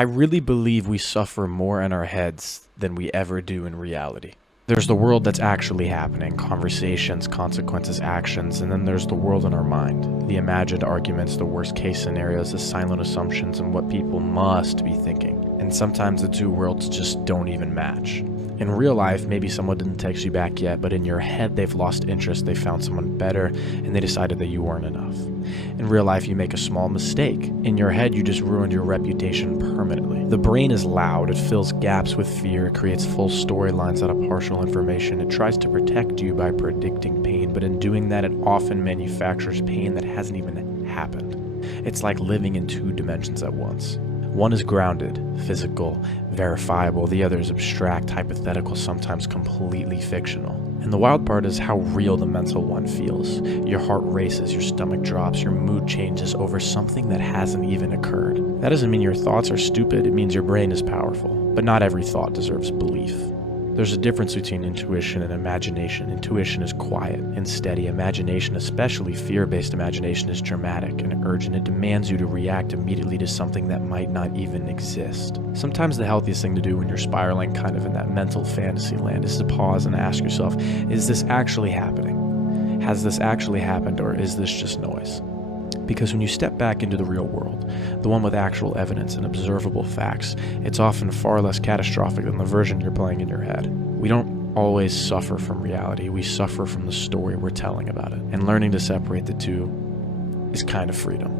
I really believe we suffer more in our heads than we ever do in reality. There's the world that's actually happening, conversations, consequences, actions, and then there's the world in our mind, the imagined arguments, the worst case scenarios, the silent assumptions, and what people must be thinking. And sometimes the two worlds just don't even match. In real life, maybe someone didn't text you back yet, but in your head they've lost interest, they found someone better, and they decided that you weren't enough. In real life, you make a small mistake. In your head, you just ruined your reputation permanently. The brain is loud, it fills gaps with fear, it creates full storylines out of partial information, it tries to protect you by predicting pain, but in doing that, it often manufactures pain that hasn't even happened. It's like living in two dimensions at once. One is grounded, physical, verifiable, the other is abstract, hypothetical, sometimes completely fictional. And the wild part is how real the mental one feels. Your heart races, your stomach drops, your mood changes over something that hasn't even occurred. That doesn't mean your thoughts are stupid, it means your brain is powerful. But not every thought deserves belief. There's a difference between intuition and imagination. Intuition is quiet and steady. Imagination, especially fear-based imagination, is dramatic and urgent. It demands you to react immediately to something that might not even exist. Sometimes the healthiest thing to do when you're spiraling kind of in that mental fantasy land is to pause and ask yourself, is this actually happening? Has this actually happened, or is this just noise? Because when you step back into the real world, the one with actual evidence and observable facts, it's often far less catastrophic than the version you're playing in your head. We don't always suffer from reality, we suffer from the story we're telling about it. And learning to separate the two is kind of freedom.